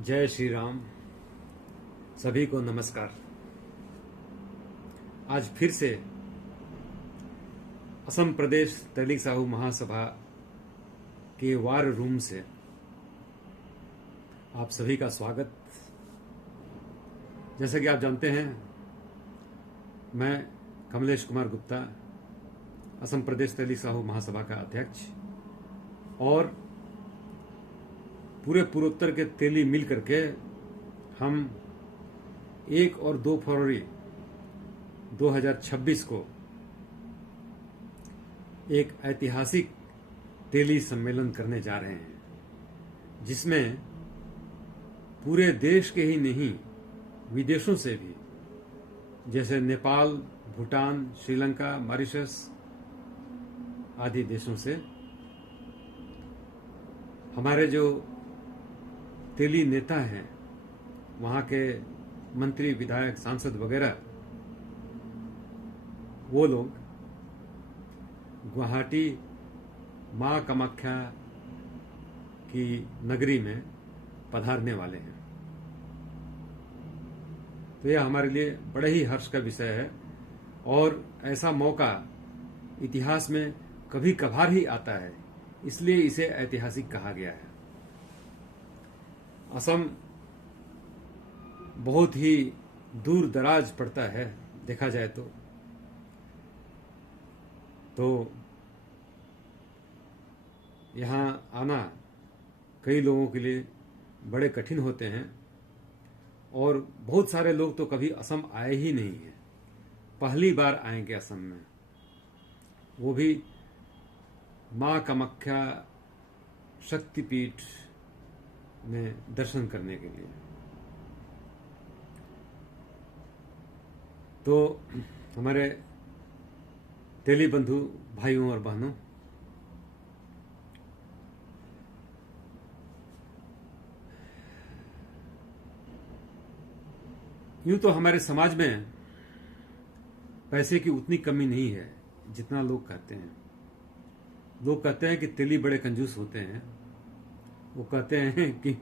जय श्री राम। सभी को नमस्कार। आज फिर से असम प्रदेश तैलीग साहू महासभा के वार रूम से आप सभी का स्वागत। जैसा कि आप जानते हैं, मैं कमलेश कुमार गुप्ता, असम प्रदेश तैलीग साहू महासभा का अध्यक्ष, और पूरे पूर्वोत्तर के तेली मिल करके हम 1 और 2 फरवरी 2026 को एक ऐतिहासिक तेली सम्मेलन करने जा रहे हैं, जिसमें पूरे देश के ही नहीं, विदेशों से भी, जैसे नेपाल, भूटान, श्रीलंका, मॉरिशस आदि देशों से हमारे जो तेली नेता हैं, वहाँ के मंत्री, विधायक, सांसद वगैरह, वो लोग गुवाहाटी माँ कामाख्या की नगरी में पधारने वाले हैं। तो यह हमारे लिए बड़े ही हर्ष का विषय है, और ऐसा मौका इतिहास में कभी कभार ही आता है, इसलिए इसे ऐतिहासिक कहा गया है। असम बहुत ही दूर दराज पड़ता है, देखा जाए तो यहाँ आना कई लोगों के लिए बड़े कठिन होते हैं, और बहुत सारे लोग तो कभी असम आए ही नहीं हैं, पहली बार आएंगे असम में, वो भी माँ कामाख्या शक्तिपीठ में दर्शन करने के लिए। तो हमारे तेली बंधु भाइयों और बहनों, यूं तो हमारे समाज में पैसे की उतनी कमी नहीं है जितना लोग कहते हैं। लोग कहते हैं कि तेली बड़े कंजूस होते हैं। वो कहते हैं कि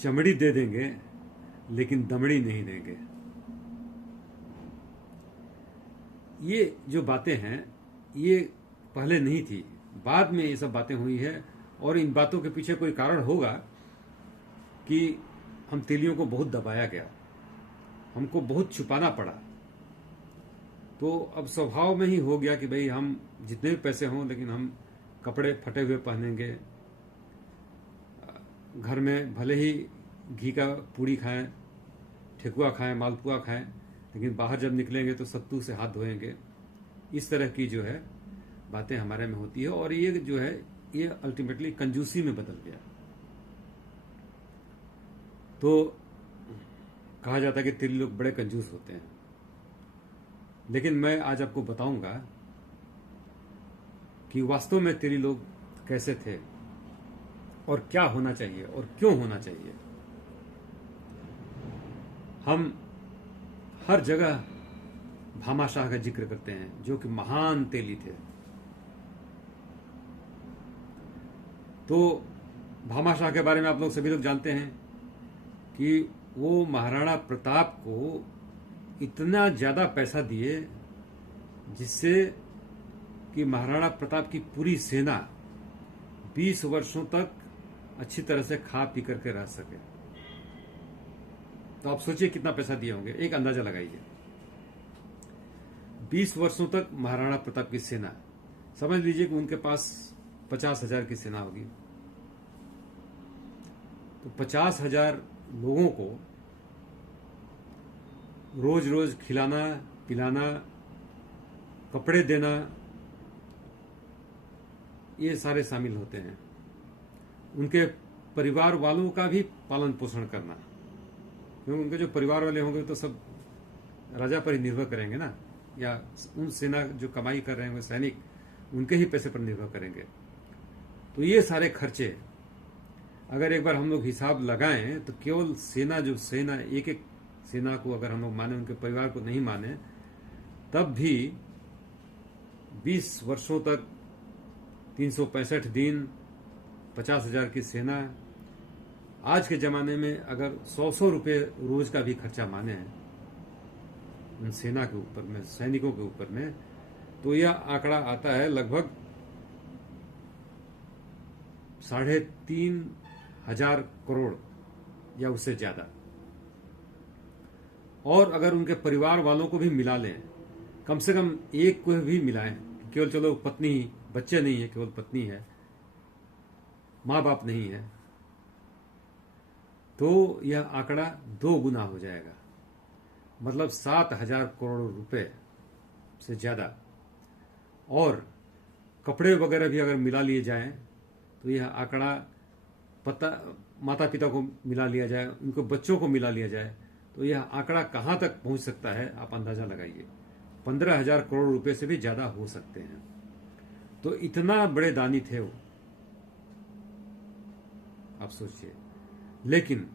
चमड़ी दे देंगे लेकिन दमड़ी नहीं देंगे। ये जो बातें हैं, ये पहले नहीं थी, बाद में ये सब बातें हुई है, और इन बातों के पीछे कोई कारण होगा कि हम तेलियों को बहुत दबाया गया, हमको बहुत छुपाना पड़ा। तो अब स्वभाव में ही हो गया कि भाई हम जितने भी पैसे हों, लेकिन हम कपड़े फटे हुए पहनेंगे, घर में भले ही घी का पूड़ी खाएं, ठेकुआ खाएं, मालपुआ खाएं, लेकिन बाहर जब निकलेंगे तो सत्तू से हाथ धोएंगे। इस तरह की जो है बातें हमारे में होती है, और ये जो है ये अल्टीमेटली कंजूसी में बदल गया। तो कहा जाता है कि तेली लोग बड़े कंजूस होते हैं, लेकिन मैं आज आपको बताऊंगा कि वास्तव में तेली लोग कैसे थे, और क्या होना चाहिए और क्यों होना चाहिए। हम हर जगह भामाशाह का जिक्र करते हैं, जो कि महान तेली थे। तो भामाशाह के बारे में आप लोग सभी लोग जानते हैं कि वो महाराणा प्रताप को इतना ज्यादा पैसा दिए, जिससे कि महाराणा प्रताप की पूरी सेना 20 वर्षों तक अच्छी तरह से खा पी करके रह सके। तो आप सोचिए कितना पैसा दिए होंगे, एक अंदाजा लगाइए। 20 वर्षों तक महाराणा प्रताप की सेना, समझ लीजिए कि उनके पास 50,000 की सेना होगी। तो 50,000 लोगों को रोज रोज खिलाना, पिलाना, कपड़े देना, ये सारे शामिल होते हैं। उनके परिवार वालों का भी पालन पोषण करना, क्योंकि उनके जो परिवार वाले होंगे तो सब राजा पर ही निर्भर करेंगे ना, या उन सेना जो कमाई कर रहे होंगे सैनिक, उनके ही पैसे पर निर्भर करेंगे। तो ये सारे खर्चे अगर एक बार हम लोग हिसाब लगाएं, तो केवल सेना एक एक सेना को अगर हम लोग माने, उनके परिवार को नहीं माने, तब भी 20 वर्षों तक 365 दिन 50,000 की सेना। आज के ज़माने में अगर 100 रुपये रोज का भी खर्चा माने उन सेना के ऊपर में, सैनिकों के ऊपर में, तो यह आंकड़ा आता है लगभग 3,500 करोड़ या उससे ज़्यादा। और अगर उनके परिवार वालों को भी मिला लें, कम से कम एक को भी मिलाएं, केवल चलो पत्नी, बच्चे नहीं है, केवल पत्नी है, माँ बाप नहीं है, तो यह आंकड़ा 2 गुना हो जाएगा, मतलब 7,000 करोड़ रुपए से ज़्यादा। और कपड़े वगैरह भी अगर मिला लिए जाएं तो यह आंकड़ा माता पिता को मिला लिया जाए, उनको बच्चों को मिला लिया जाए, तो यह आंकड़ा कहां तक पहुंच सकता है आप अंदाजा लगाइए। 15,000 करोड़ रुपए से भी ज्यादा हो सकते हैं। तो इतना बड़े दानी थे वो, आप सोचिए। लेकिन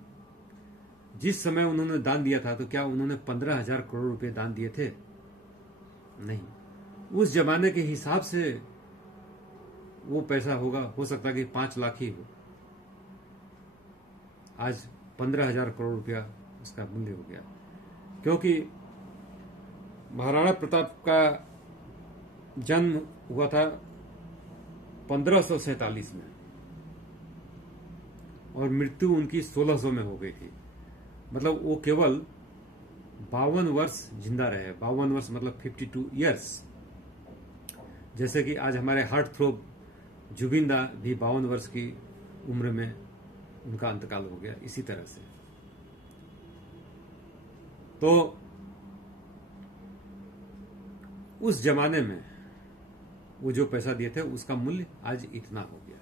जिस समय उन्होंने दान दिया था, तो क्या उन्होंने 15,000 करोड़ रुपए दान दिए थे? नहीं। उस जमाने के हिसाब से वो पैसा होगा, हो सकता है कि 5 लाख ही हो। आज 15,000 करोड़ रुपया उसका मूल्य हो गया, क्योंकि महाराणा प्रताप का जन्म हुआ था 1547 में और मृत्यु उनकी 1600 में हो गई थी। मतलब वो केवल 52 वर्ष जिंदा रहे। 52 वर्ष मतलब 52 ईयर्स। जैसे कि आज हमारे हार्ट थ्रोब जुबिंदा भी 52 वर्ष की उम्र में उनका अंतकाल हो गया, इसी तरह से। तो उस जमाने में वो जो पैसा दिए थे उसका मूल्य आज इतना हो गया।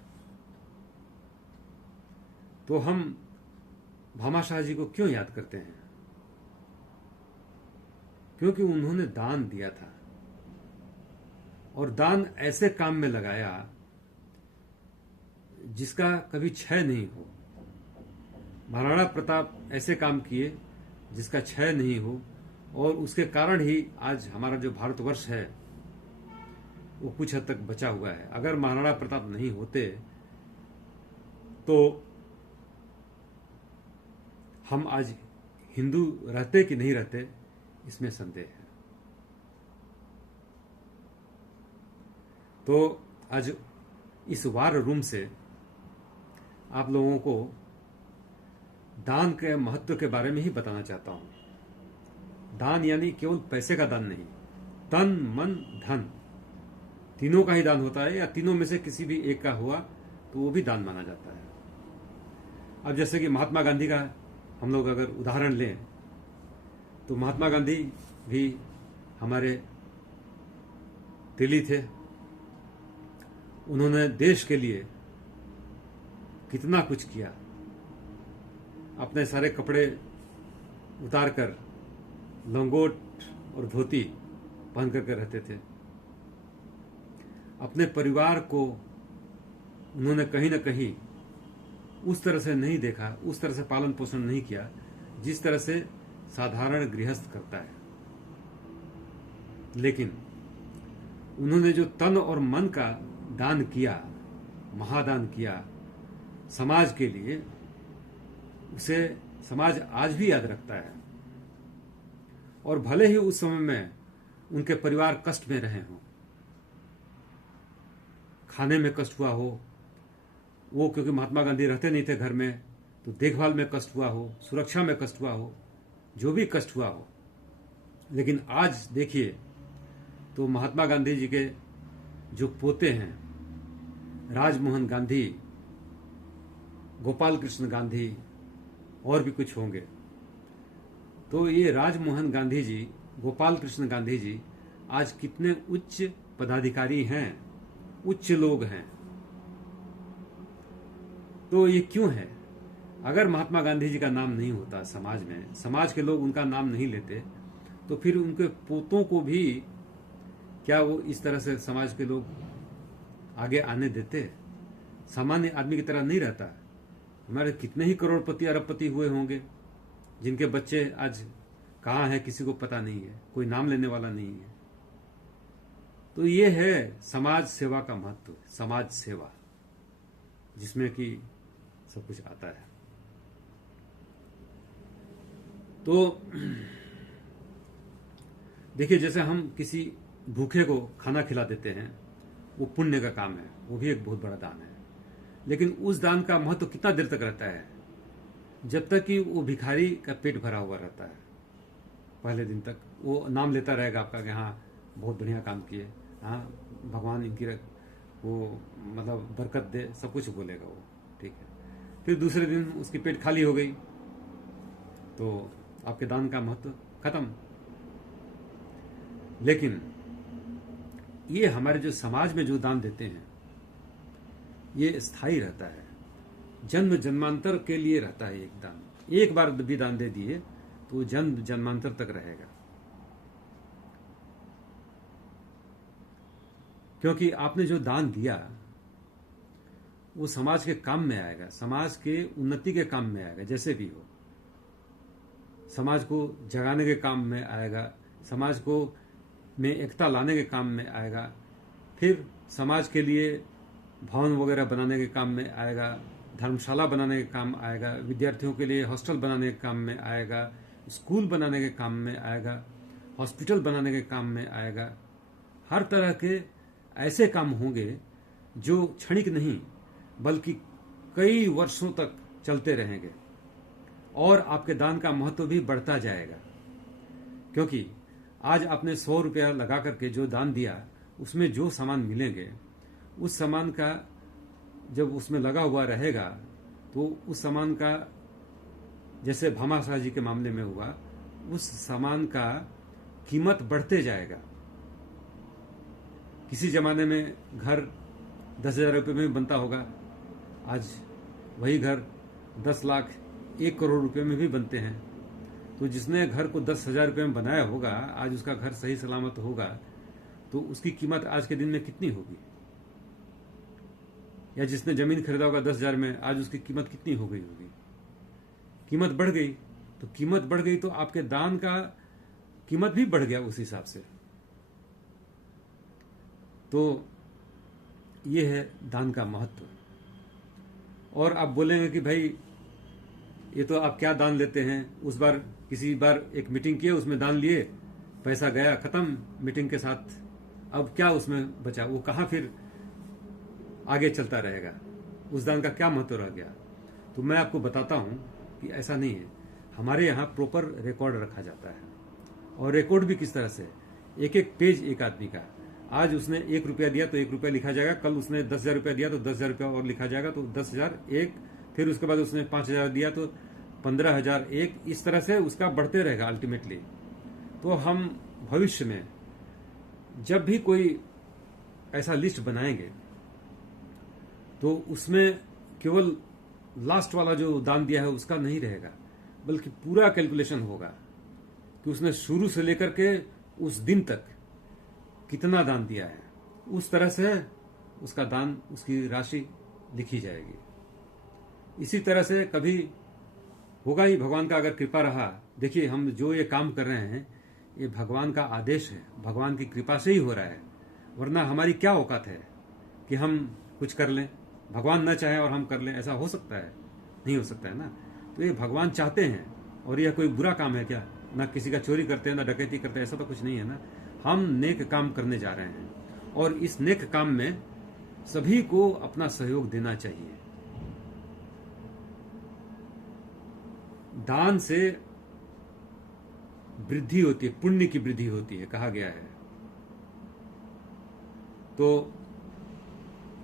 तो हम भामाशाह जी को क्यों याद करते हैं? क्योंकि उन्होंने दान दिया था और दान ऐसे काम में लगाया जिसका कभी क्षय नहीं हो। महाराणा प्रताप ऐसे काम किए जिसका क्षय नहीं हो, और उसके कारण ही आज हमारा जो भारतवर्ष है वो कुछ हद तक बचा हुआ है। अगर महाराणा प्रताप नहीं होते तो हम आज हिंदू रहते कि नहीं रहते, इसमें संदेह है। तो आज इस वार रूम से आप लोगों को दान के महत्व के बारे में ही बताना चाहता हूं। दान यानी केवल पैसे का दान नहीं, तन मन धन तीनों का ही दान होता है, या तीनों में से किसी भी एक का हुआ तो वो भी दान माना जाता है। अब जैसे कि महात्मा गांधी का हम लोग अगर उदाहरण लें, तो महात्मा गांधी भी हमारे तेली थे। उन्होंने देश के लिए कितना कुछ किया। अपने सारे कपड़े उतारकर लंगोट और धोती पहन करके रहते थे। अपने परिवार को उन्होंने कहीं ना कहीं उस तरह से नहीं देखा, उस तरह से पालन पोषण नहीं किया जिस तरह से साधारण गृहस्थ करता है। लेकिन उन्होंने जो तन और मन का दान किया, महादान किया समाज के लिए, उसे समाज आज भी याद रखता है। और भले ही उस समय में उनके परिवार कष्ट में रहे हों, खाने में कष्ट हुआ हो, वो क्योंकि महात्मा गांधी रहते नहीं थे घर में, तो देखभाल में कष्ट हुआ हो, सुरक्षा में कष्ट हुआ हो, जो भी कष्ट हुआ हो, लेकिन आज देखिए तो महात्मा गांधी जी के जो पोते हैं, राजमोहन गांधी, गोपाल कृष्ण गांधी और भी कुछ होंगे, तो ये राजमोहन गांधी जी, गोपाल कृष्ण गांधी जी आज कितने उच्च पदाधिकारी हैं, उच्च लोग हैं। तो ये क्यों है? अगर महात्मा गांधी जी का नाम नहीं होता समाज में, समाज के लोग उनका नाम नहीं लेते, तो फिर उनके पोतों को भी क्या वो इस तरह से समाज के लोग आगे आने देते? सामान्य आदमी की तरह नहीं रहता। हमारे कितने ही करोड़पति अरबपति हुए होंगे जिनके बच्चे आज कहाँ हैं किसी को पता नहीं है, कोई नाम लेने वाला नहीं है। तो ये है समाज सेवा का महत्व, समाज सेवा। जिसमें कि सब कुछ आता है। तो देखिए, जैसे हम किसी भूखे को खाना खिला देते हैं, वो पुण्य का काम है, वो भी एक बहुत बड़ा दान है। लेकिन उस दान का महत्व कितना देर तक रहता है? जब तक कि वो भिखारी का पेट भरा हुआ रहता है। पहले दिन तक वो नाम लेता रहेगा आपका कि हाँ बहुत बढ़िया काम किए, हाँ भगवान इनकी वो मतलब बरकत दे, सब कुछ बोलेगा वो, ठीक है। फिर दूसरे दिन उसकी पेट खाली हो गई तो आपके दान का महत्व खत्म। लेकिन ये हमारे जो समाज में जो दान देते हैं ये स्थायी रहता है, जन्म जन्मांतर के लिए रहता है। एक दान, एक बार भी दान दे दिए तो वो जन्म जन्मांतर तक रहेगा, क्योंकि आपने जो दान दिया वो समाज के काम में आएगा, समाज के उन्नति के काम में आएगा। जैसे भी हो, समाज को जगाने के काम में आएगा, समाज को में एकता लाने के काम में आएगा, फिर समाज के लिए भवन वगैरह बनाने के काम में आएगा, धर्मशाला बनाने के काम आएगा, विद्यार्थियों के लिए हॉस्टल बनाने के काम में आएगा, स्कूल बनाने के काम में आएगा, हॉस्पिटल बनाने के काम में आएगा। हर तरह के ऐसे काम होंगे जो क्षणिक नहीं बल्कि कई वर्षों तक चलते रहेंगे, और आपके दान का महत्व भी बढ़ता जाएगा। क्योंकि आज आपने 100 रुपया लगा करके जो दान दिया, उसमें जो सामान मिलेंगे, उस सामान का जब उसमें लगा हुआ रहेगा तो उस सामान का, जैसे भामाशाह जी के मामले में हुआ, उस सामान का कीमत बढ़ते जाएगा। किसी जमाने में घर 10,000 रुपये में बनता होगा, आज वही घर 10 लाख 1 करोड़ रुपए में भी बनते हैं। तो जिसने घर को 10,000 रुपये में बनाया होगा, आज उसका घर सही सलामत होगा तो उसकी कीमत आज के दिन में कितनी होगी? या जिसने जमीन खरीदा होगा 10,000 में, आज उसकी कीमत कितनी हो गई होगी? कीमत बढ़ गई। तो कीमत बढ़ गई तो आपके दान का कीमत भी बढ़ गया उस हिसाब से। तो ये है दान का महत्व। और आप बोलेंगे कि भाई ये तो आप क्या दान लेते हैं? उस बार किसी बार एक मीटिंग किए, उसमें दान लिए, पैसा गया खत्म मीटिंग के साथ, अब क्या उसमें बचा? वो कहाँ फिर आगे चलता रहेगा? उस दान का क्या महत्व रह गया? तो मैं आपको बताता हूं कि ऐसा नहीं है। हमारे यहाँ प्रॉपर रिकॉर्ड रखा जाता है, और रिकॉर्ड भी किस तरह से, एक एक पेज एक आदमी का। आज उसने 1 रुपया दिया तो 1 रुपया लिखा जाएगा, कल उसने 10,000 रुपया दिया तो 10,000 रुपया और लिखा जाएगा, तो 10,000 एक, फिर उसके बाद उसने 5,000 दिया तो 15,000 एक, इस तरह से उसका बढ़ते रहेगा अल्टीमेटली। तो हम भविष्य में जब भी कोई ऐसा लिस्ट बनाएंगे तो उसमें केवल लास्ट वाला जो दान दिया है उसका नहीं रहेगा, बल्कि पूरा कैलकुलेशन होगा कि उसने शुरू से लेकर के उस दिन तक कितना दान दिया है। उस तरह से उसका दान, उसकी राशि लिखी जाएगी। इसी तरह से कभी होगा ही, भगवान का अगर कृपा रहा। देखिए, हम जो ये काम कर रहे हैं ये भगवान का आदेश है, भगवान की कृपा से ही हो रहा है, वरना हमारी क्या औकात है कि हम कुछ कर लें? भगवान न चाहे और हम कर लें, ऐसा हो सकता है? नहीं हो सकता है ना। तो ये भगवान चाहते हैं, और यह कोई बुरा काम है क्या? ना किसी का चोरी करते हैं, ना डकैती करते हैं, ऐसा तो कुछ नहीं है ना। हम नेक काम करने जा रहे हैं, और इस नेक काम में सभी को अपना सहयोग देना चाहिए। दान से वृद्धि होती है, पुण्य की वृद्धि होती है, कहा गया है। तो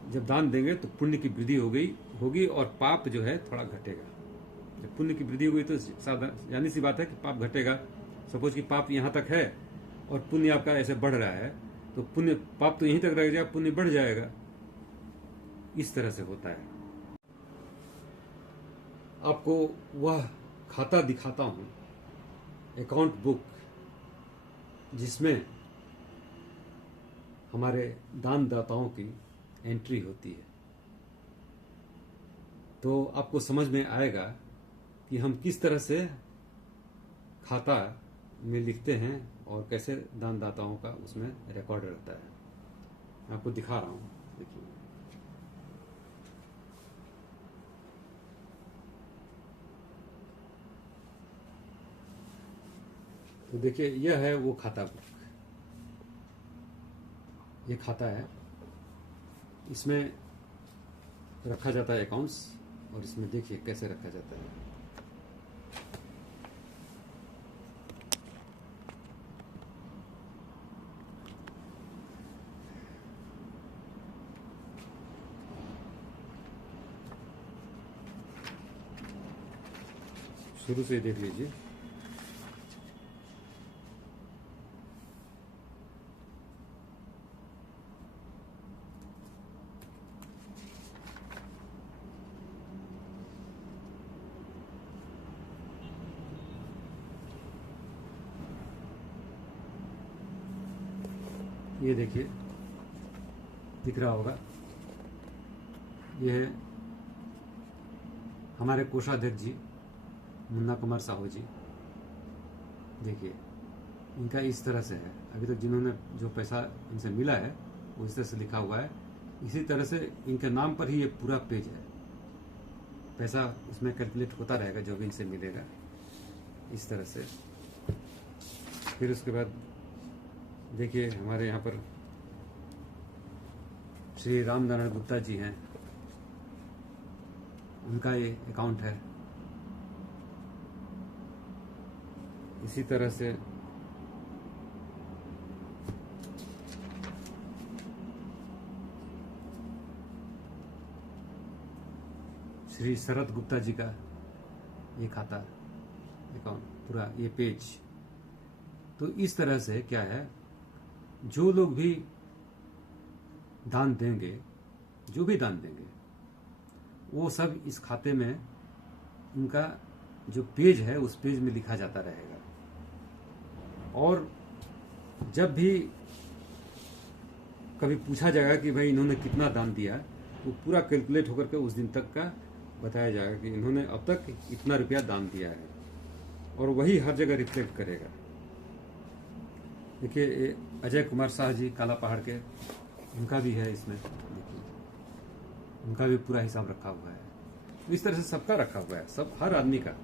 जब दान देंगे तो पुण्य की वृद्धि होगी और पाप जो है थोड़ा घटेगा। जब पुण्य की वृद्धि होगी तो जानी सी बात है कि पाप घटेगा। सपोज कि पाप यहां तक है और पुण्य आपका ऐसे बढ़ रहा है, तो पुण्य, पाप तो यहीं तक रह जाएगा, पुण्य बढ़ जाएगा। इस तरह से होता है। आपको वह खाता दिखाता हूं, अकाउंट बुक, जिसमें हमारे दानदाताओं की एंट्री होती है। तो आपको समझ में आएगा कि हम किस तरह से खाता में लिखते हैं और कैसे दानदाताओं का उसमें रिकॉर्ड रहता है। मैं आपको दिखा रहा हूं, देखिए। तो देखिए यह है वो खाता बुक, ये खाता है, इसमें रखा जाता है अकाउंट्स, और इसमें देखिए कैसे रखा जाता है। शुरू से देख लीजिए। ये देखिए दिख रहा होगा, ये है हमारे कोषाध्यक्ष जी मुन्ना कुमार साहू जी। देखिए इनका इस तरह से है, अभी तक जिन्होंने जो पैसा इनसे मिला है वो इस तरह से लिखा हुआ है। इसी तरह से इनके नाम पर ही ये पूरा पेज है, पैसा उसमें कैलकुलेट होता रहेगा जो भी इनसे मिलेगा इस तरह से। फिर उसके बाद देखिए हमारे यहाँ पर श्री रामनारायण गुप्ता जी हैं, उनका ये अकाउंट है। इसी तरह से श्री शरद गुप्ता जी का ये खाता अकाउंट, पूरा ये पेज। तो इस तरह से क्या है, जो लोग भी दान देंगे, जो भी दान देंगे, वो सब इस खाते में उनका जो पेज है उस पेज में लिखा जाता रहेगा। और जब भी कभी पूछा जाएगा कि भाई इन्होंने कितना दान दिया, तो पूरा कैलकुलेट होकर के उस दिन तक का बताया जाएगा कि इन्होंने अब तक इतना रुपया दान दिया है, और वही हर जगह रिफ्लेक्ट करेगा। देखिए अजय कुमार शाह जी काला पहाड़ के, उनका भी है इसमें, देखिए उनका भी पूरा हिसाब रखा हुआ है। तो इस तरह से सबका रखा हुआ है, सब हर आदमी का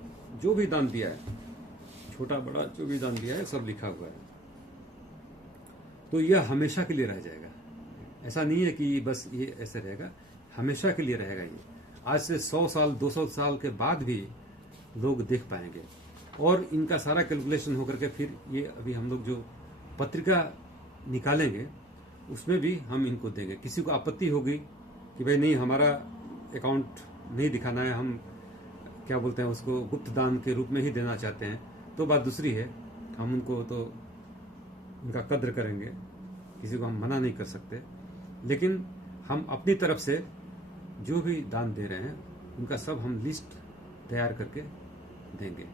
जो भी दान दिया है, छोटा बड़ा जो भी दान दिया है सब लिखा हुआ है। तो यह हमेशा के लिए रह जाएगा, ऐसा नहीं है कि बस ये ऐसे रहेगा, हमेशा के लिए रहेगा। ये आज से 100 साल 200 साल के बाद भी लोग देख पाएंगे, और इनका सारा कैलकुलेशन होकर के फिर ये अभी हम लोग जो पत्रिका निकालेंगे उसमें भी हम इनको देंगे। किसी को आपत्ति होगी कि भाई नहीं हमारा अकाउंट नहीं दिखाना है, हम क्या बोलते हैं उसको गुप्त दान के रूप में ही देना चाहते हैं, तो बात दूसरी है, हम उनको तो उनका कद्र करेंगे, किसी को हम मना नहीं कर सकते। लेकिन हम अपनी तरफ से जो भी दान दे रहे हैं उनका सब हम लिस्ट तैयार करके देंगे।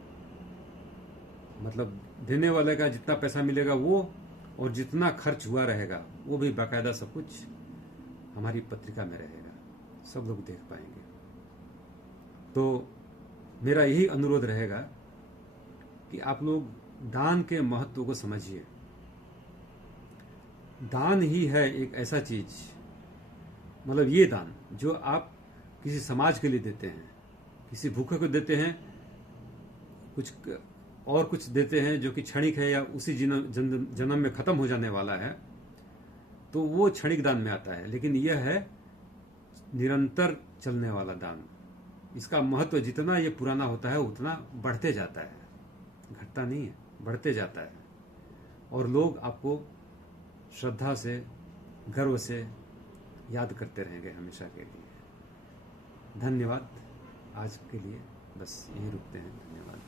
मतलब देने वाले का जितना पैसा मिलेगा वो, और जितना खर्च हुआ रहेगा वो भी बाकायदा सब कुछ हमारी पत्रिका में रहेगा, सब लोग देख पाएंगे। तो मेरा यही अनुरोध रहेगा कि आप लोग दान के महत्व को समझिए। दान ही है एक ऐसा चीज, मतलब ये दान जो आप किसी समाज के लिए देते हैं, किसी भूखे को देते हैं, कुछ और कुछ देते हैं जो कि क्षणिक है या उसी जन्म में खत्म हो जाने वाला है, तो वो क्षणिक दान में आता है। लेकिन यह है निरंतर चलने वाला दान। इसका महत्व जितना ये पुराना होता है उतना बढ़ते जाता है, घटता नहीं है, बढ़ते जाता है। और लोग आपको श्रद्धा से, गर्व से याद करते रहेंगे हमेशा के लिए। धन्यवाद। आज के लिए बस यही रुकते हैं। धन्यवाद।